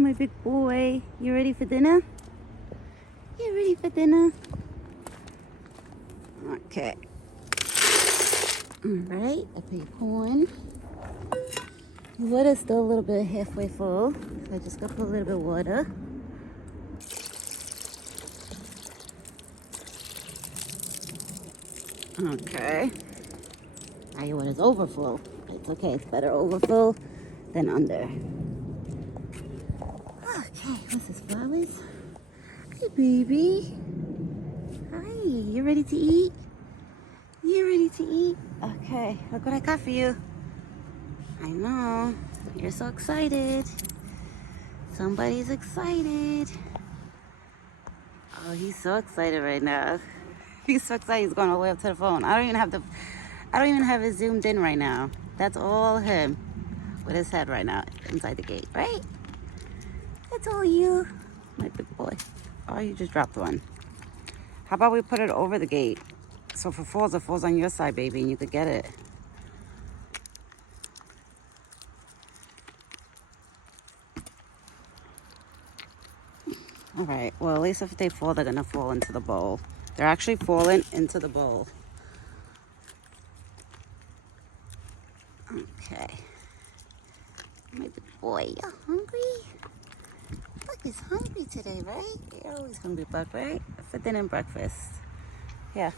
my big boy. You ready for dinner? You ready for dinner? Okay. Alright, I put your corn. The water's still a little bit halfway full, so I just gotta put a little bit of water. Okay. Now your water's overflow. It's okay, it's better overflow than under. Okay, what's this, flowers? Hey, baby. Hi, you ready to eat? You ready to eat? Okay, look what I got for you. I know, you're so excited. Somebody's excited. Oh, he's so excited right now. He's so excited he's going all the way up to the phone. I don't even have it zoomed in right now. That's all him with his head right now inside the gate, right? That's all you, my big boy. Oh, you just dropped one. How about we put it over the gate? So if it falls on your side, baby, and you could get it. All right, well, at least if they fall, they're gonna fall into the bowl. They're actually falling into the bowl. Okay. My big boy, you hungry? Buck is hungry today, right? You're always hungry, Buck, right? For dinner and breakfast. Yeah.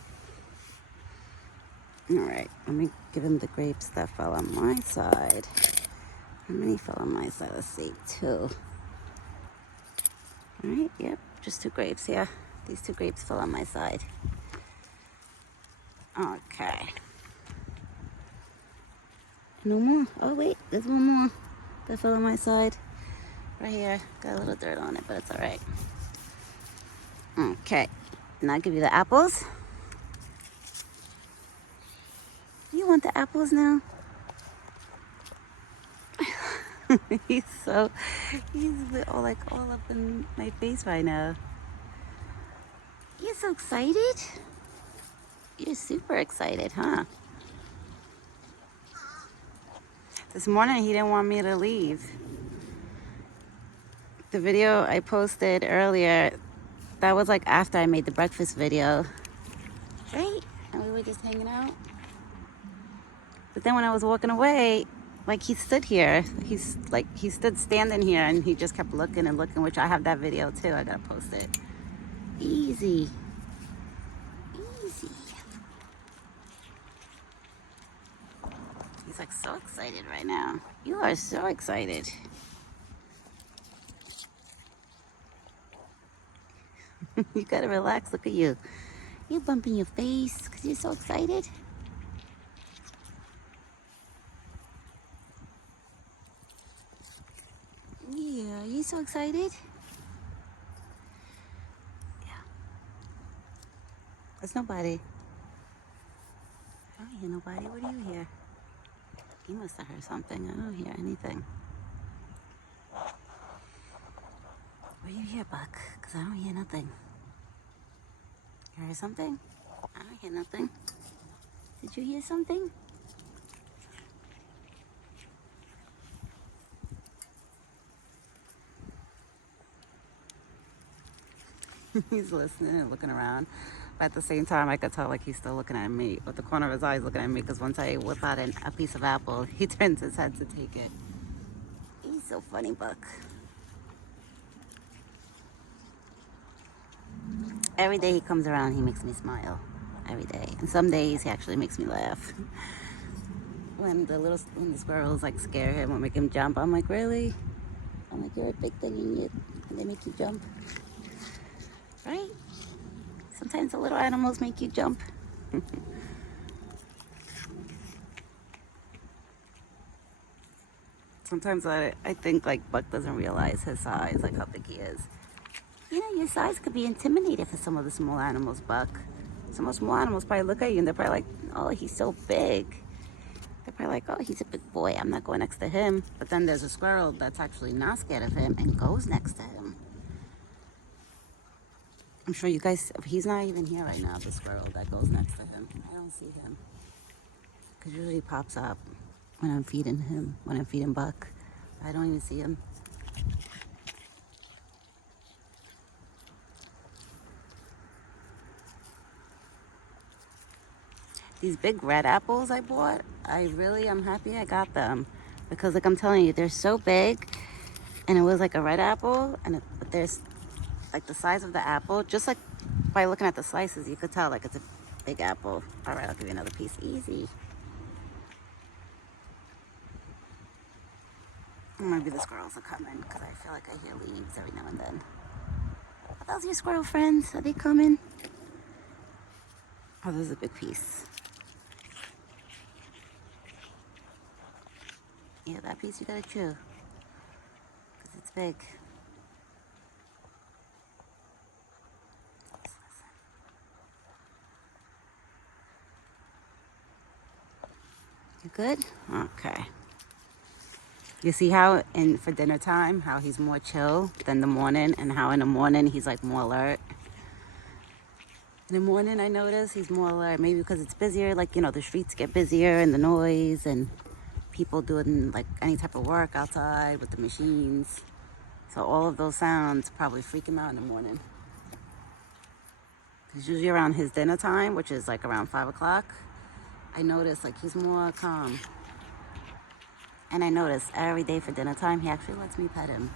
All right, let me give him the grapes that fell on my side. How many fell on my side? Let's see, 2. All right, yep, just 2 grapes here. These 2 grapes fell on my side. Okay. No more. Oh, wait, there's one more that fell on my side. Right here. Got a little dirt on it, but it's all right. Okay, now I'll give you the apples. You want the apples now? he's all up in my face right now. You're so excited? You're super excited, huh? This morning he didn't want me to leave. The video I posted earlier, that was like after I made the breakfast video, right? And we were just hanging out. But then when I was walking away, like he stood here. He stood standing here and he just kept looking and looking, which I have that video too. I gotta post it. Easy. Easy. He's like so excited right now. You are so excited. You gotta relax. Look at you. You're bumping your face because you're so excited. Yeah, you so excited? Yeah. There's nobody. I don't hear nobody. What do you hear? You must have heard something. I don't hear anything. What do you hear, Buck? Because I don't hear nothing. You heard something? I don't hear nothing. Did you hear something? He's listening and looking around. But at the same time, I could tell like he's still looking at me. With the corner of his eye, he's looking at me because once I whip out a piece of apple, he turns his head to take it. He's so funny, Buck. Every day he comes around, he makes me smile. Every day. And some days he actually makes me laugh. When the squirrels like scare him or make him jump, I'm like, really? I'm like, you're a big thing and they make you jump. Right? Sometimes the little animals make you jump. Sometimes I think like Buck doesn't realize his size, like how big he is. You know, your size could be intimidating for some of the small animals, Buck. Some of the small animals probably look at you and they're probably like, oh, he's so big. They're probably like, oh, he's a big boy. I'm not going next to him. But then there's a squirrel that's actually not scared of him and goes next to him. I'm sure you guys, he's not even here right now, the squirrel that goes next to him. I don't see him. Because usually he pops up when I'm feeding him, when I'm feeding Buck. I don't even see him. These big red apples I bought, I really am happy I got them. Because like I'm telling you, they're so big. And it was like a red apple. But there's like the size of the apple. Just like by looking at the slices, you could tell like it's a big apple. All right, I'll give you another piece. Easy. Maybe the squirrels are coming because I feel like I hear leaves every now and then. Are those your squirrel friends? Are they coming? Oh, this is a big piece. Yeah, that piece you gotta chew because it's big. You good? Okay. You see how for dinner time, how he's more chill than the morning, and how in the morning he's like more alert. In the morning I notice he's more alert, maybe because it's busier, like, you know, the streets get busier and the noise and people doing like any type of work outside with the machines. So all of those sounds probably freak him out in the morning. Because usually around his dinner time, which is like around 5 o'clock, I notice like he's more calm. And I notice every day for dinner time, he actually lets me pet him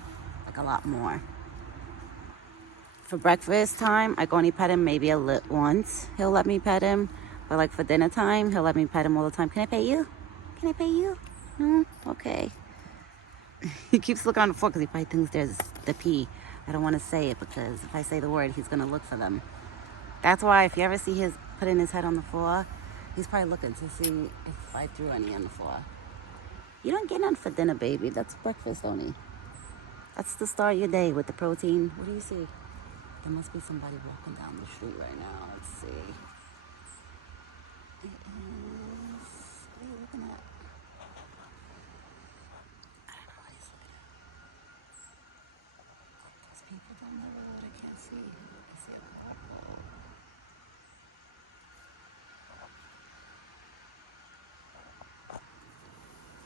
like a lot more. For breakfast time, I can only pet him maybe once. He'll let me pet him. But like for dinner time, he'll let me pet him all the time. Can I pet you? Can I pet you? No? Okay. He keeps looking on the floor because he probably thinks there's the pee. I don't want to say it because if I say the word, he's going to look for them. That's why if you ever see his putting his head on the floor, he's probably looking to see if I threw any on the floor. You don't get none for dinner, baby. That's breakfast only. That's the start of your day with the protein. What do you see? There must be somebody walking down the street right now. Let's see. It is... What are you looking at? I don't know what he's looking at. There's people down the road. I can't see. I see a purple.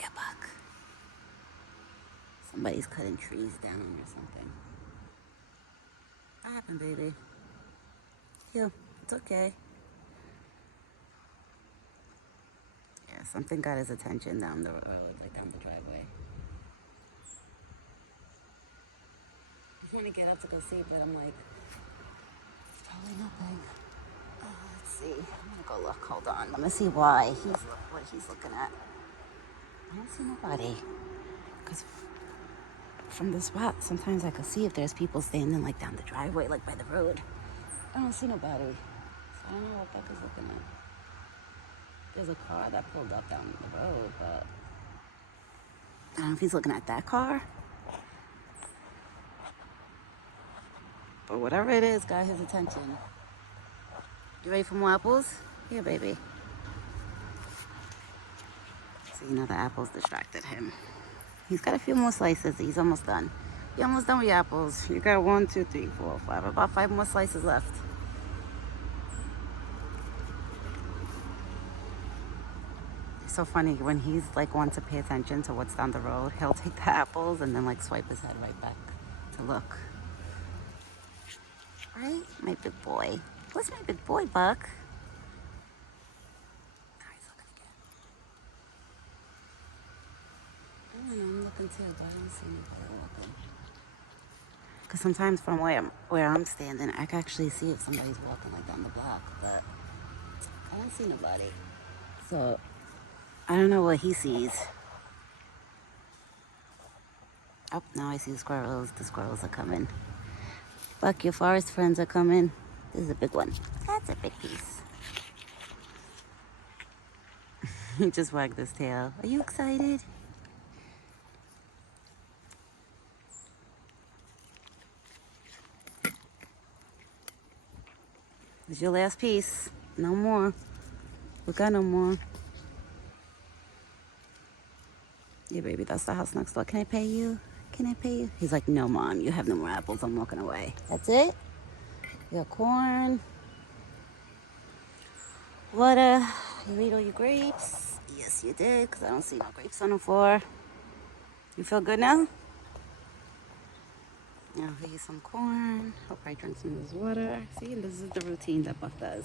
Yeah, buck. Somebody's cutting trees down or something. What happened, baby? Yeah, it's okay. Yeah, something got his attention down the road, like down the driveway. I want to get up to go see, but I'm like, it's probably nothing. Let's see. I'm gonna go look. Hold on. Let me see what he's looking at. I don't see nobody. Because from the spot, sometimes I can see if there's people standing like down the driveway, like by the road. I don't see nobody. So I don't know what Buck is looking at. There's a car that pulled up down the road, but I don't know if he's looking at that car. But whatever it is, got his attention. You ready for more apples? Here, baby. So you know the apples distracted him. He's got a few more slices. He's almost done. You're almost done with your apples. You got 1, 2, 3, 4, 5. About 5 more slices left. It's so funny when he's like wants to pay attention to what's down the road. He'll take the apples and then like swipe his head right back to look. Right? My big boy. Where's my big boy, Buck? Oh, he's looking again. I don't know, I'm looking too, but I don't see anybody walking. Because sometimes from where I'm standing, I can actually see if somebody's walking like down the block, but I don't see nobody. So I don't know what he sees. Oh, now I see squirrels. The squirrels are coming. Buck, your forest friends are coming. This is a big one. That's a big piece. He just wagged his tail. Are you excited? This is your last piece. No more. We got no more. Yeah, baby, that's the house next door. Can I pay you? Can I pay you? He's like, no, Mom, you have no more apples. I'm walking away. That's it? You got corn. Water. You ate all your grapes? Yes, you did, because I don't see no grapes on the floor. You feel good now? Now I'll eat some corn. Hope I drink some of this water. See, this is the routine that Buck does.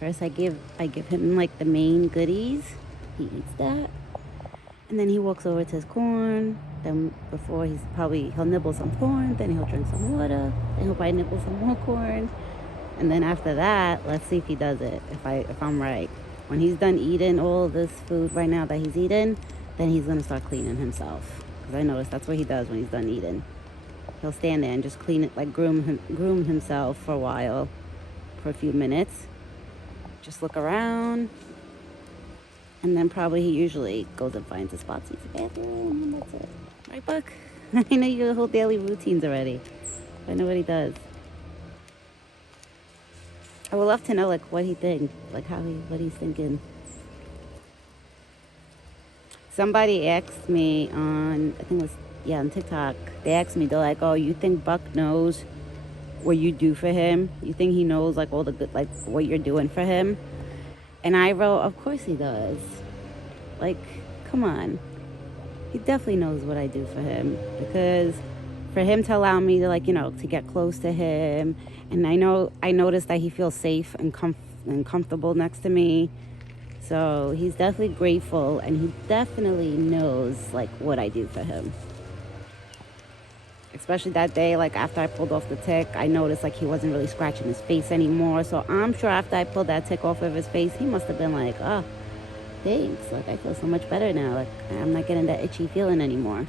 First I give him like the main goodies. He eats that. And then he walks over to his corn. Then he'll nibble some corn, then he'll drink some water, then he'll probably nibble some more corn. And then after that, let's see if he does it, if I'm right. When he's done eating all of this food right now that he's eating, then he's gonna start cleaning himself. Because I noticed that's what he does when he's done eating. He'll stand there and just clean it, like groom himself for a while, for a few minutes. Just look around. And then probably he usually goes and finds a spot, sees the bathroom, and that's it. Right, Buck? I know your whole daily routines already. I know what he does. I would love to know, like, what he thinks, like, what he's thinking. Somebody asked me on, I think it was, on TikTok. They asked me, they're like, oh, you think Buck knows what you do for him? You think he knows, like, all the good, like, what you're doing for him? And I wrote, of course he does. Like, come on. He definitely knows what I do for him. Because for him to allow me to, like, to get close to him. And I noticed that he feels safe and comfortable next to me. So he's definitely grateful. And he definitely knows, like, what I do for him. Especially that day, like, after I pulled off the tick, I noticed, like, he wasn't really scratching his face anymore. So I'm sure after I pulled that tick off of his face, he must have been like, oh, thanks. Like, I feel so much better now. Like, I'm not getting that itchy feeling anymore.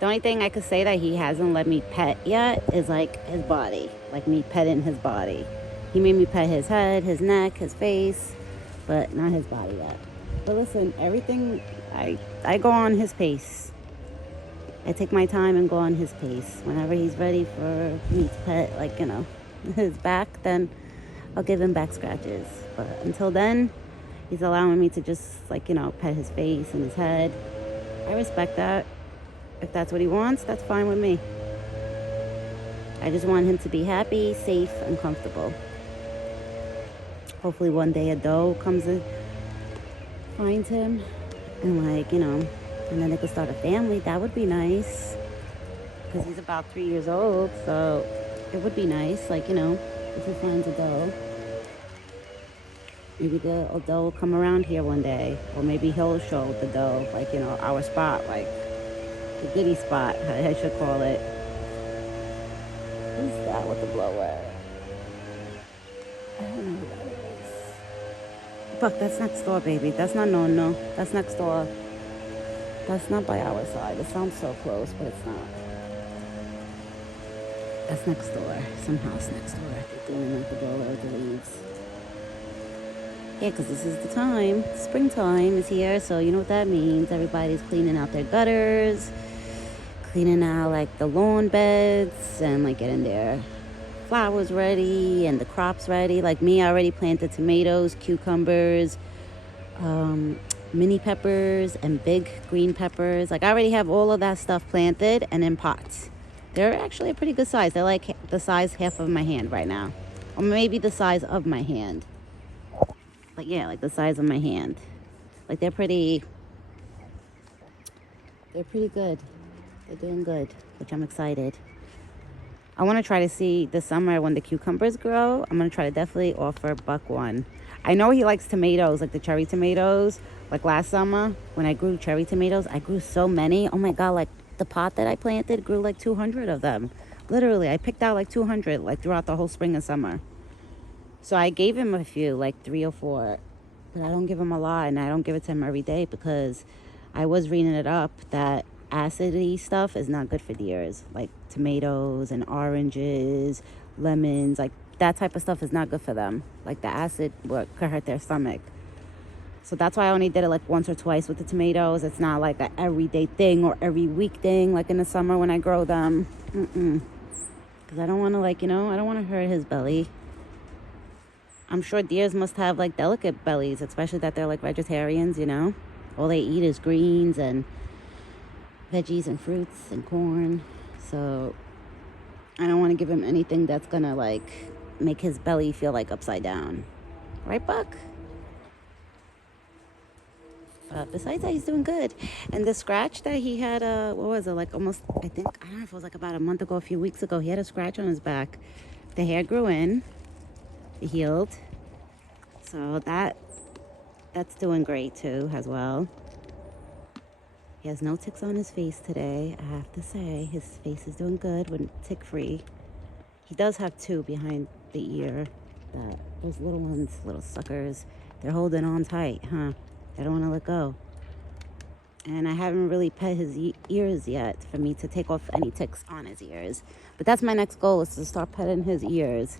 The only thing I could say that he hasn't let me pet yet is, like, his body. Like, me petting his body. He made me pet his head, his neck, his face, but not his body yet. But listen, everything, I go on his pace. I take my time and go on his pace. Whenever he's ready for me to pet, like, his back, then I'll give him back scratches. But until then, he's allowing me to just, like, pet his face and his head. I respect that. If that's what he wants, that's fine with me. I just want him to be happy, safe, and comfortable. Hopefully one day a doe comes and finds him. And, like, and then they could start a family. That would be nice. Because he's about 3 years old. So it would be nice, like, if he finds a doe. Maybe the doe will come around here one day. Or maybe he'll show the doe, like, our spot, like the goodie spot, I should call it. Who's that with the blower? I don't know who that is. Buck, that's next door, baby. That's not no. That's next door. That's not by our side. It sounds so close, but it's not. That's next door. Some house next door. They're doing like the blower of the leaves. Yeah, because this is the time. Springtime is here, so you know what that means. Everybody's cleaning out their gutters, cleaning out like the lawn beds, and like getting their flowers ready and the crops ready. Like me, I already planted tomatoes, cucumbers, mini peppers, and big green peppers. Like I already have all of that stuff planted and in pots. They're actually a pretty good size. They're like the size half of my hand right now, or maybe the size of my hand. Like, yeah, like the size of my hand. Like they're pretty good. They're doing good, which I'm excited. I want to try to see this summer when the cucumbers grow. I'm going to try to definitely offer Buck one. I know he likes tomatoes, like the cherry tomatoes. Like last summer when I grew cherry tomatoes, I grew so many. Oh my God, like the pot that I planted grew like 200 of them. Literally, I picked out like 200 like throughout the whole spring and summer. So I gave him a few, like 3 or 4. But I don't give him a lot, and I don't give it to him every day because I was reading it up that acidy stuff is not good for deers. Like tomatoes and oranges, lemons, like that type of stuff is not good for them. Like the acid could hurt their stomach. So that's why I only did it like once or twice with the tomatoes. It's not like an everyday thing or every week thing like in the summer when I grow them. Because I don't want to I don't want to hurt his belly. I'm sure deers must have like delicate bellies, especially that they're like vegetarians, All they eat is greens and veggies and fruits and corn. So I don't want to give him anything that's going to like make his belly feel like upside down. Right, Buck? But besides that, he's doing good. And the scratch that he had, what was it, like almost, I don't know if it was like about a month ago, a few weeks ago, he had a scratch on his back. The hair grew in. It healed. So that's doing great too as well. He has no ticks on his face today. I have to say his face is doing good when tick free. He does have two behind the ear. Those little ones, little suckers, they're holding on tight, huh? They don't want to let go. And I haven't really pet his ears yet for me to take off any ticks on his ears. But that's my next goal, is to start petting his ears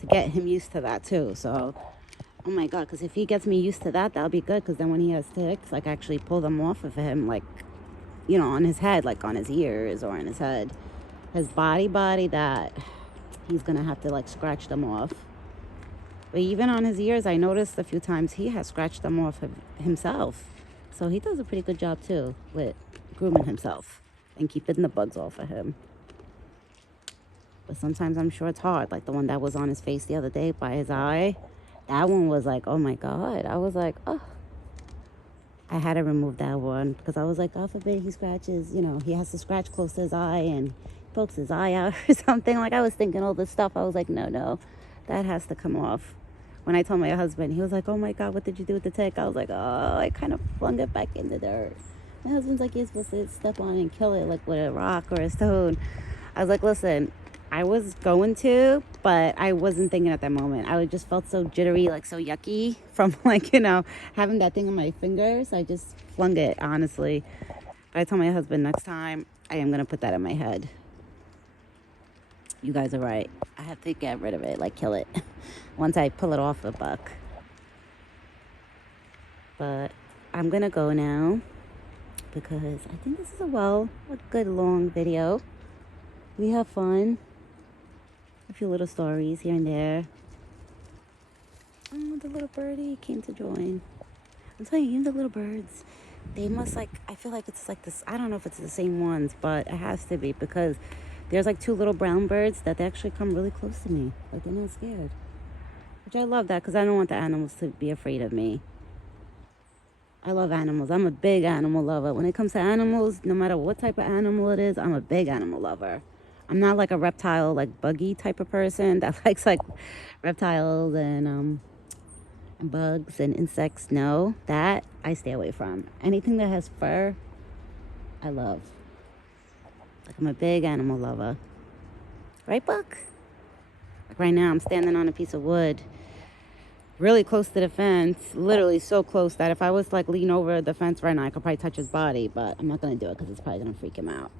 to get him used to that too. So, oh my God, because if he gets me used to that, that'll be good. Because then when he has ticks, like, actually pull them off of him, like, you know, on his head, like on his ears or on his head. His body, that he's going to have to, like, scratch them off. But even on his ears, I noticed a few times he has scratched them off himself. So he does a pretty good job too with grooming himself and keeping the bugs off of him. But sometimes I'm sure it's hard. Like the one that was on his face the other day by his eye. That one was like, oh my God. I was like, oh. I had to remove that one because I was like, God forbid he scratches, you know, he has to scratch close to his eye and pokes his eye out or something. Like I was thinking all this stuff. I was like, no, that has to come off. When I told my husband, he was like, oh my God, what did you do with the tick? I was like, oh, I kind of flung it back in the dirt. My husband's like, you're supposed to step on it and kill it like with a rock or a stone. I was like, listen, I was going to, but I wasn't thinking at that moment. I just felt so jittery, like so yucky from like, you know, having that thing on my fingers. I just flung it, honestly. But I told my husband, next time I am going to put that in my head. You guys are right. I have to get rid of it, like kill it, once I pull it off the buck. But I'm going to go now because I think this is a good long video. We have fun. A few little stories here and there. Oh, the little birdie came to join. I'm telling you, even the little birds, they must like, I feel like it's like this, I don't know if it's the same ones, but it has to be because there's like two little brown birds that they actually come really close to me. Like they're not scared. Which I love that because I don't want the animals to be afraid of me. I love animals. I'm a big animal lover. When it comes to animals, no matter what type of animal it is, I'm a big animal lover. I'm not like a reptile, like buggy type of person that likes like reptiles and bugs and insects. No, that I stay away from. Anything that has fur, I love. Like I'm a big animal lover. Right, Buck? Like right now I'm standing on a piece of wood really close to the fence, literally so close that if I was like lean over the fence right now, I could probably touch his body, but I'm not going to do it because it's probably going to freak him out.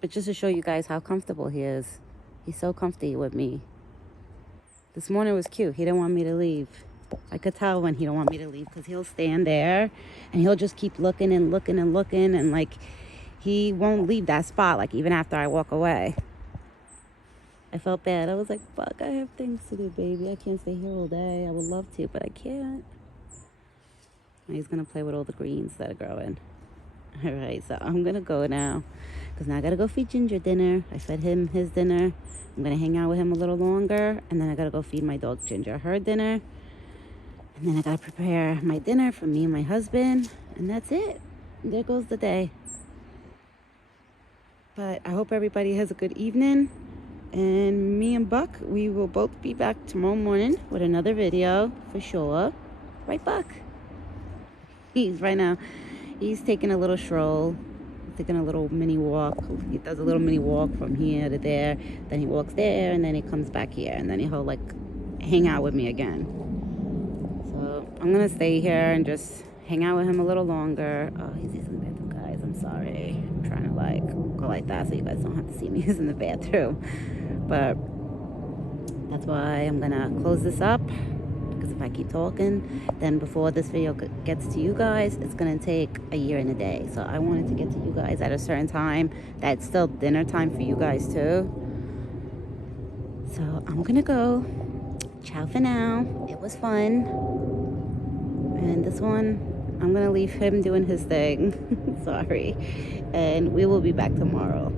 But just to show you guys how comfortable he is. He's so comfy with me. This morning was cute. He didn't want me to leave. I could tell when he don't want me to leave because he'll stand there and he'll just keep looking and looking and looking and like he won't leave that spot like even after I walk away. I felt bad. I was like, fuck, I have things to do, baby. I can't stay here all day. I would love to, but I can't. And he's going to play with all the greens that are growing. All right, so I'm going to go now because now I got to go feed Ginger dinner. I fed him his dinner. I'm going to hang out with him a little longer, and then I got to go feed my dog Ginger her dinner. And then I got to prepare my dinner for me and my husband, and that's it. There goes the day. But I hope everybody has a good evening. And me and Buck, we will both be back tomorrow morning with another video for sure. Right, Buck? He's right now. He's taking a little stroll, taking a little mini walk. He does a little mini walk from here to there. Then he walks there, and then he comes back here. And then he'll, like, hang out with me again. So I'm going to stay here and just hang out with him a little longer. Oh, he's using the bathroom, guys. I'm sorry. I'm trying to, like, go like that so you guys don't have to see me using the bathroom. But that's why I'm going to close this up. Because if I keep talking, then before this video gets to you guys, it's going to take a year and a day. So I wanted to get to you guys at a certain time that's still dinner time for you guys too. So I'm going to go. Ciao for now. It was fun. And this one, I'm going to leave him doing his thing. Sorry. And we will be back tomorrow.